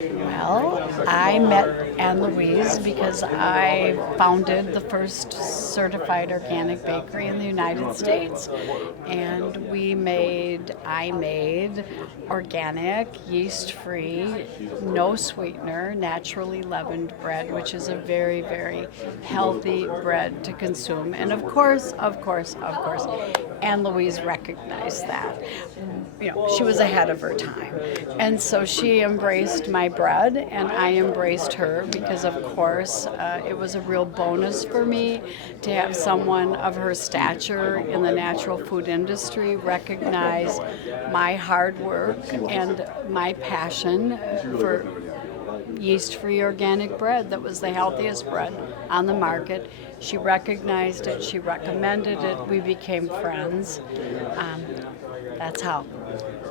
Well, I met Ann Louise because I founded the first certified organic bakery in the United States. And I made organic, yeast free, no sweetener, naturally leavened bread, which is a very, very healthy bread to consume. And of course, Ann Louise recognized that. She was ahead of her time. And so she embraced my bread, and I embraced her because, of course, it was a real bonus for me to have someone of her stature in the natural food industry recognize my hard work and my passion for yeast-free organic bread that was the healthiest bread on the market. She recognized it, she recommended it, we became friends. That's how.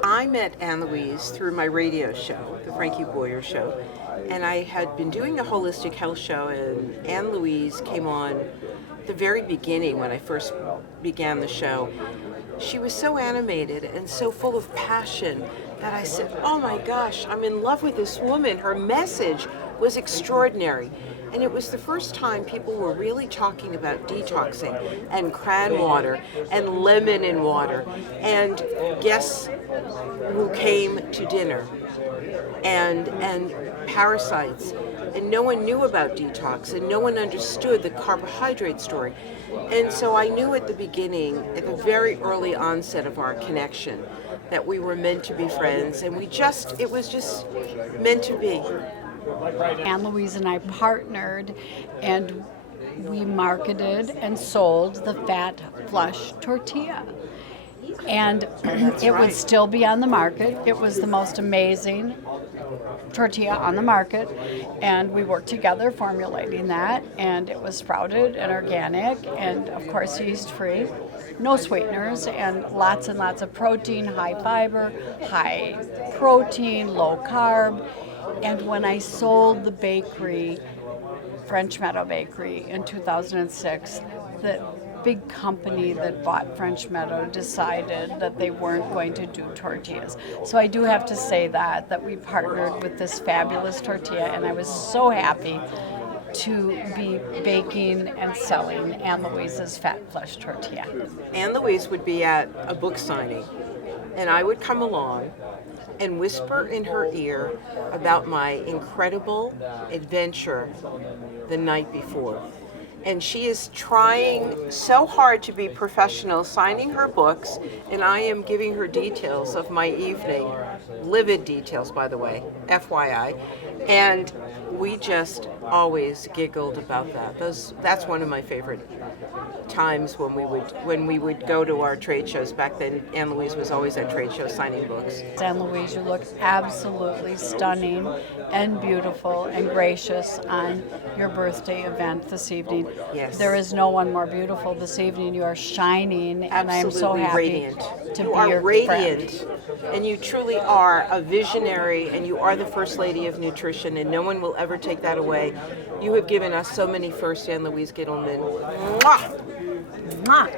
I met Ann Louise through my radio show, the Frankie Show, and I had been doing a holistic health show, and Ann Louise came on the very beginning when I first began the show. She was so animated and so full of passion that I said, oh my gosh, I'm in love with this woman. Her message was extraordinary. And it was the first time people were really talking about detoxing and cran water and lemon in water. And guess who came to dinner? And parasites. And no one knew about detox, and no one understood the carbohydrate story. And so I knew at the beginning, at the very early onset of our connection, that we were meant to be friends, and it was just meant to be. Ann Louise and I partnered, and we marketed and sold the Fat Flush tortilla. And it would still be on the market. It was the most amazing tortilla on the market, and we worked together formulating that, and it was sprouted and organic and, of course, yeast-free, no sweeteners, and lots of protein, high fiber, high protein, low carb. And when I sold the bakery, French Meadow Bakery, in 2006, the big company that bought French Meadow decided that they weren't going to do tortillas. So I do have to say that we partnered with this fabulous tortilla, and I was so happy to be baking and selling Ann Louise's Fat Flush tortilla. Ann Louise would be at a book signing, and I would come along and whisper in her ear about my incredible adventure the night before. And she is trying so hard to be professional, signing her books, and I am giving her details of my evening, livid details, by the way, FYI. And we just always giggled about that. That's one of my favorite times when we would go to our trade shows. Back then, Ann Louise was always at trade shows signing books. Ann Louise, you look absolutely stunning and beautiful and gracious on your birthday event this evening. Yes. There is no one more beautiful this evening. You are shining, and I am so Absolutely happy radiant. to You be are your radiant, friend. and you truly are a visionary, and you are the First Lady of Nutrition, and no one will ever take that away. You have given us so many firsts, Ann Louise Gittleman. Mwah! Mwah.